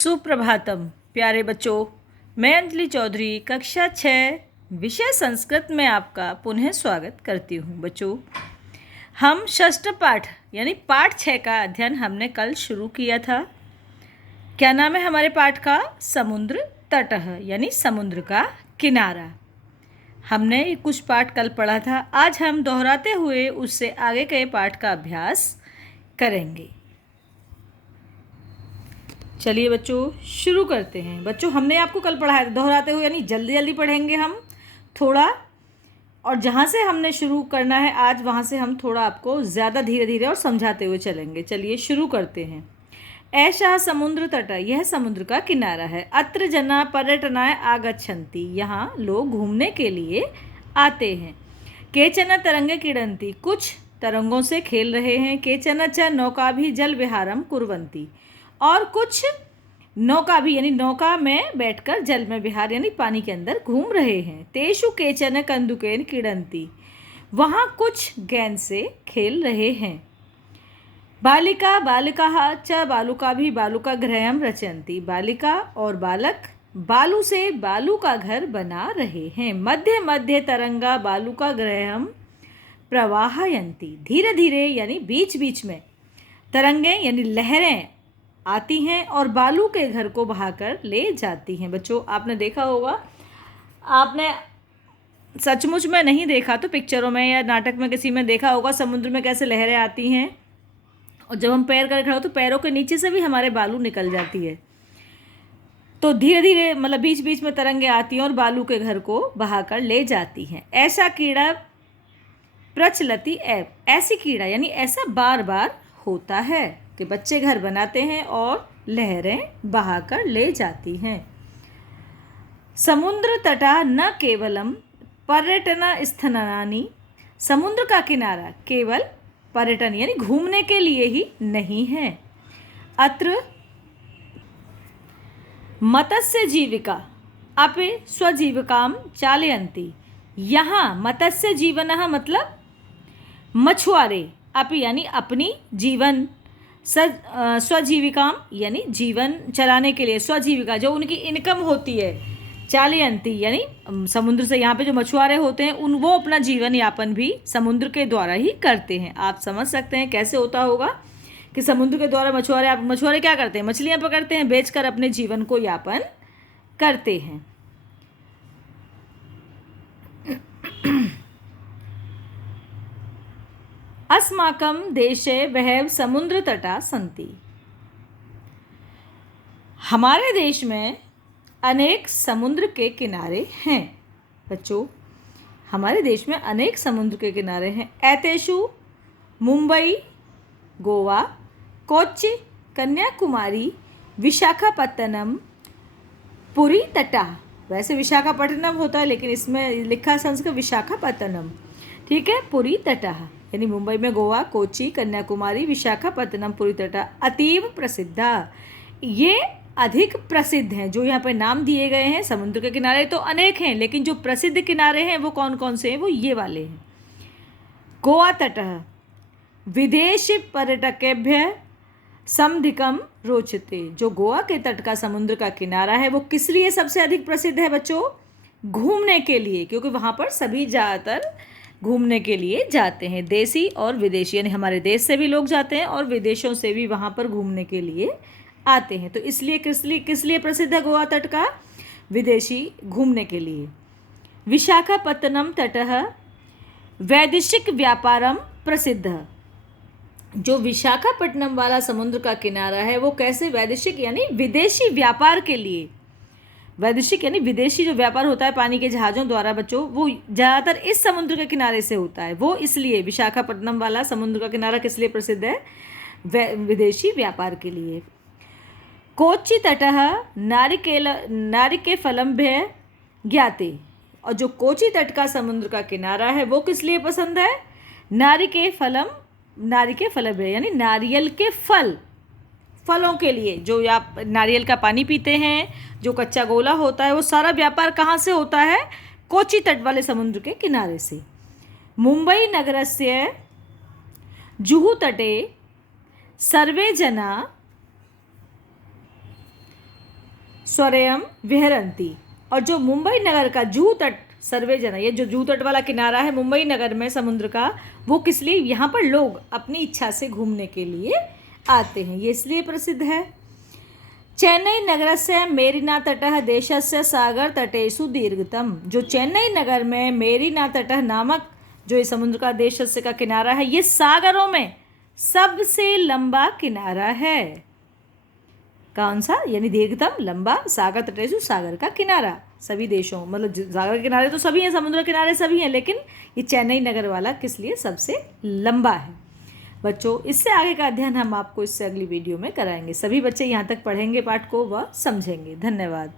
सुप्रभातम प्यारे बच्चों, मैं अंजलि चौधरी कक्षा 6 विषय संस्कृत में आपका पुनः स्वागत करती हूँ। बच्चों, हम षष्ठ पाठ यानी पाठ 6 का अध्ययन हमने कल शुरू किया था। क्या नाम है हमारे पाठ का? समुद्र तटः यानी समुद्र का किनारा। हमने कुछ पाठ कल पढ़ा था। आज हम दोहराते हुए उससे आगे के पाठ का अभ्यास करेंगे। चलिए बच्चों, शुरू करते हैं। बच्चों, हमने आपको कल पढ़ाया था दोहराते हुए, यानी जल्दी जल्दी पढ़ेंगे हम थोड़ा, और जहाँ से हमने शुरू करना है आज वहाँ से हम थोड़ा आपको ज़्यादा धीरे धीरे और समझाते हुए चलेंगे। चलिए शुरू करते हैं। ऐसा समुद्र तट, यह समुद्र का किनारा है। अत्र जना पर्यटनाय आगच्छन्ति, यहाँ लोग घूमने के लिए आते हैं। केचन तरंगे क्रीडन्ति, कुछ तरंगों से खेल रहे हैं। केचन च नौका भी जल विहारम कुर्वन्ति, और कुछ नौका भी यानी नौका में बैठकर जल में विहार यानी पानी के अंदर घूम रहे हैं। तेषु केचन कंदुकेन क्रीडन्ति, वहाँ कुछ गेंद से खेल रहे हैं। बालिका बालिकाः च बालुका भी बालुका गृहं रचयन्ति, बालिका और बालक बालू से बालू का घर बना रहे हैं। मध्य मध्य तरंगा बालुका गृहं प्रवाहयन्ति, धीरे धीरे यानी बीच बीच में तरंगे यानी लहरें आती हैं और बालू के घर को बहाकर ले जाती हैं। बच्चों, आपने देखा होगा, आपने सचमुच में नहीं देखा तो पिक्चरों में या नाटक में किसी में देखा होगा समुद्र में कैसे लहरें आती हैं, और जब हम पैर कर खड़े हो तो पैरों के नीचे से भी हमारे बालू निकल जाती है। तो धीरे धीरे मतलब बीच बीच में तरंगे आती हैं और बालू के घर को बहाकर ले जाती हैं। ऐसा कीड़ा प्रचलति एव, ऐसी कीड़ा यानी ऐसा बार बार होता है कि बच्चे घर बनाते हैं और लहरें बहाकर ले जाती हैं। समुद्र तटा न केवलम पर्यटन स्थलानि, समुद्र का किनारा केवल पर्यटन यानी घूमने के लिए ही नहीं है। अत्र मत्स्य जीविका अपि स्वजीविकां चालयन्ति, यहाँ मत्स्य जीवनः मतलब मछुआरे, अपि यानी अपनी जीवन, स्वजीविकाम यानी जीवन चलाने के लिए, स्वजीविका जो उनकी इनकम होती है, चालयन्ति यानी समुद्र से, यहाँ पे जो मछुआरे होते हैं वो अपना जीवन यापन भी समुद्र के द्वारा ही करते हैं। आप समझ सकते हैं कैसे होता होगा कि समुद्र के द्वारा मछुआरे क्या करते हैं? मछलियाँ पकड़ते हैं, बेचकर अपने जीवन को यापन करते हैं। अस्माकं देशे बहवः समुद्र तटा सन्ति, हमारे देश में अनेक समुद्र के किनारे हैं। बच्चों, हमारे देश में अनेक समुद्र के किनारे हैं। एतेषु मुंबई, गोवा, कोच्चि, कन्याकुमारी, विशाखापत्तनम, पुरी तटा, वैसे विशाखापट्टनम होता है लेकिन इसमें लिखा संस्कृत विशाखापत्तनम, ठीक है। पुरी तटा यानी मुंबई में गोवा, कोच्चि, कन्याकुमारी, विशाखापत्तनम, पुरी तटा अतीव प्रसिद्धा, ये अधिक प्रसिद्ध हैं। जो यहाँ पे नाम दिए गए हैं समुद्र के किनारे तो अनेक हैं, लेकिन जो प्रसिद्ध किनारे हैं वो कौन कौन से हैं? वो ये वाले हैं। गोवा तटः विदेशी पर्यटकेभ्यः समधिकम रोचते, जो गोवा के तट का समुद्र का किनारा है वो किस लिए सबसे अधिक प्रसिद्ध है? बच्चों, घूमने के लिए, क्योंकि वहाँ पर सभी ज़्यादातर घूमने के लिए जाते हैं। देसी और विदेशी यानी हमारे देश से भी लोग जाते हैं और विदेशों से भी वहाँ पर घूमने के लिए आते हैं। तो इसलिए किस लिए प्रसिद्ध है गोवा तट का? विदेशी घूमने के लिए। विशाखापत्तनम तटः वैदेशिक व्यापारम प्रसिद्ध, जो विशाखापट्टनम वाला समुद्र का किनारा है वो कैसे? वैदेशिक यानी विदेशी व्यापार के लिए, वैदेशिक यानी विदेशी जो व्यापार होता है पानी के जहाज़ों द्वारा बच्चों, वो ज़्यादातर इस समुद्र के किनारे से होता है। वो इसलिए विशाखापट्टनम वाला समुद्र का किनारा किस लिए प्रसिद्ध है? विदेशी व्यापार के लिए। कोच्चि तटः नारिकेलफलम्भ्य ज्ञाते, और जो कोच्चि तट का समुद्र का किनारा है वो किस लिए पसंद है? नारिकेल यानी नारियल के फलों के लिए, जो आप नारियल का पानी पीते हैं, जो कच्चा गोला होता है, वो सारा व्यापार कहाँ से होता है? कोच्चि तट वाले समुद्र के किनारे से। मुंबई नगरस्य जुहू तटे सर्वे जना स्वयं विहरन्ति। और जो मुंबई नगर का जूहू तट सर्वे जना, ये जो जूहू तट वाला किनारा है मुंबई नगर में समुद्र का, वो किस लिए, यहाँ पर लोग अपनी इच्छा से घूमने के लिए आते हैं, ये इसलिए प्रसिद्ध है। चेन्नई नगरस्य मेरिना तटः देशस्य सागर तटेषु दीर्घतम। जो चेन्नई नगर में मेरिना तटः नामक जो ये समुद्र का देशस्य का किनारा है, ये सागरों में सबसे लंबा किनारा है। कौन सा, यानी दीर्घतम लंबा, सागर तटेषु सागर का किनारा, सभी देशों मतलब सागर के किनारे तो सभी हैं, समुद्र किनारे सभी हैं, लेकिन ये चेन्नई नगर वाला किस लिए सबसे लंबा है। बच्चों इससे आगे का अध्ययन हम आपको इससे अगली वीडियो में कराएंगे। सभी बच्चे यहाँ तक पढ़ेंगे पाठ को व समझेंगे। धन्यवाद।